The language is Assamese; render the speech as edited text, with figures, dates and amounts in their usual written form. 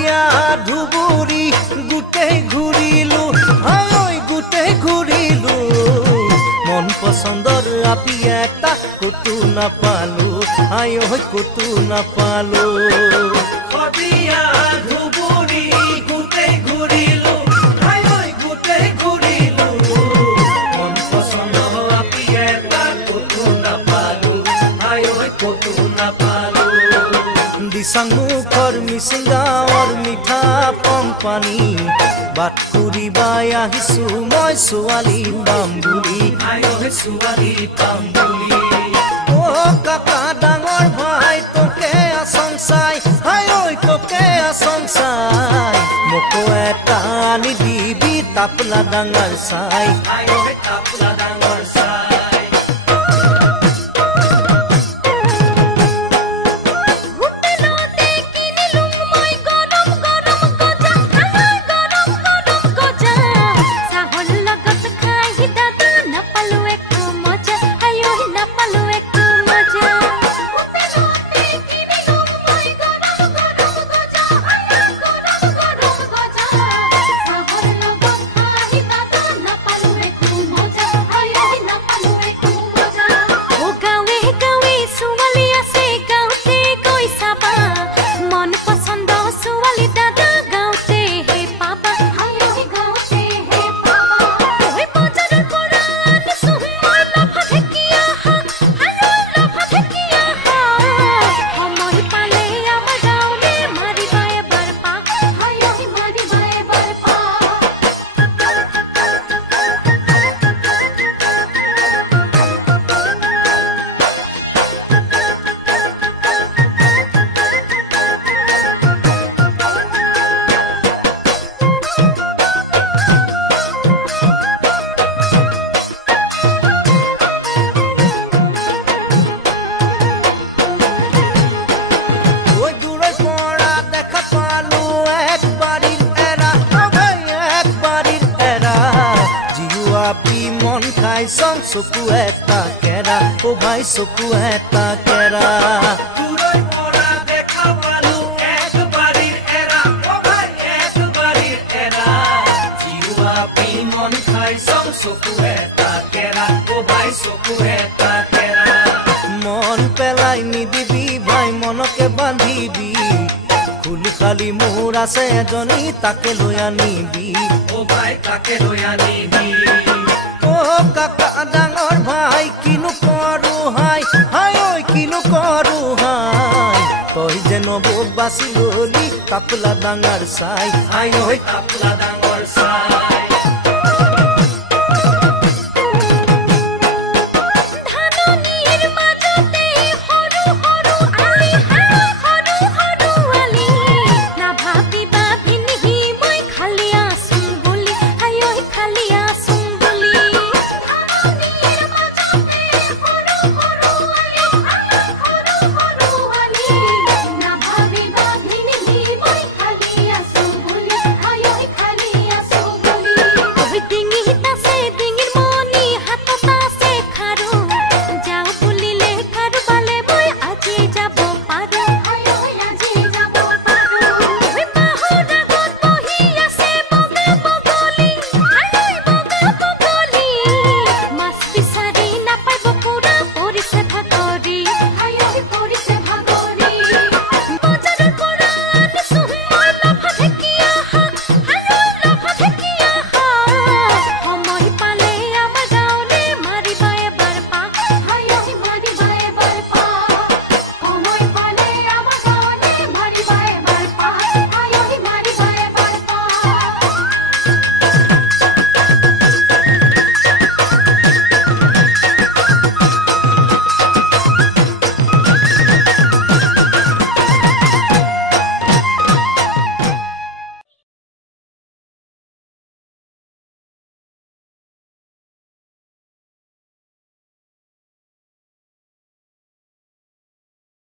খদিয়া ধুবুৰী গোটেই ঘূৰিলো হাই গোটেই ঘূৰিলো মন পছন্দৰ আপি এটা কতো নাপালো হাই কতো নাপালো খদিয়া ধুবুৰী গোটেই ঘূৰিলো হাই গোটেই ঘূৰিলো মন পছন্দৰ আপি এটা কতো নাপালো হাই কতো নাপালো দিচাংমুখৰ মিচিংগাঁৱৰ মিঠা পম্পানী বাট ফুৰিবাই আহিছো মই ছোৱালী পাম বুলি ছোৱালী পাম বুলি অ কাকা ডাঙৰ ভাই তোকে আচং চাই হাই ঐ তোকে আচং চাই মোকো এটা আনি দিবি তাপলা ডাঙৰ চাই তাপলা ডাঙৰ চাই মন খাই চং চকু এটা কেৰা ও ভাই চকু এটা কেৰা দূৰৈ পৰা দেখা পালো একবাৰিৰ এৰা ও ভাই একবাৰিৰ এৰা জিউআপি মন খাই চং চকু এটা কেৰা ও ভাই চকু এটা কেৰা মন পেলাই নিদিবি ভাই মনকে বান্ধিবি খুলি খালি মোৰ আছে এজনী তাকে লৈ আনিবি ও ভাই তাকে লৈ আনিবি কাকা ডাঙৰ ভাই কিনো কৰো হাই হাই ঐ কিনো কৰো হাই তই যে নবক বাচি গলি তাপলা ডাঙৰ চাই হাই ঐ তাপলা ডাঙৰ চাই